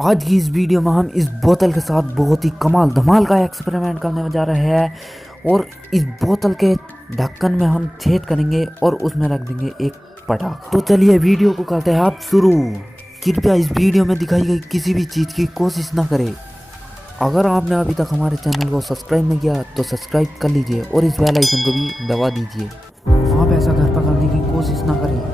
आज की इस वीडियो में हम इस बोतल के साथ बहुत ही कमाल धमाल का एक्सपेरिमेंट करने जा रहे हैं और इस बोतल के ढक्कन में हम छेद करेंगे और उसमें रख देंगे एक पटाखा। तो चलिए वीडियो को करते हैं आप शुरू। कृपया इस वीडियो में दिखाई गई किसी भी चीज़ की कोशिश ना करें। अगर आपने अभी तक हमारे चैनल को सब्सक्राइब नहीं किया तो सब्सक्राइब कर लीजिए और इस बेल आइकन को भी दबा दीजिए। आप ऐसा घर पर करने की कोशिश ना करें।